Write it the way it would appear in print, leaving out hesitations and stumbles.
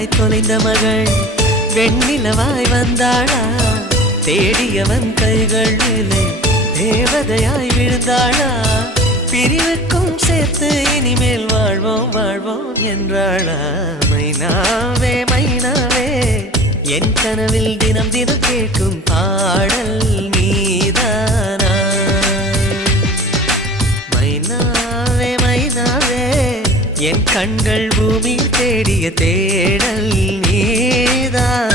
வெண்ணிலவாய் தொலைந்த மகள் வெண்ணிலவாய் வந்தாளா தேடியவன் கைகளிலே தேவதையாய் விழுந்தாளா பிரிவுக்கும் சேர்த்து இனிமேல் வாழ்வோம் வாழ்வோம் என்றாளா மைனாவே மைனாவே என் கனவில் தினம் தினம் கேட்கும் பாடல் நீதானா மைனாவே மைனாவே என் கண்கள் பூமி தேடிய தேடல் நீதான்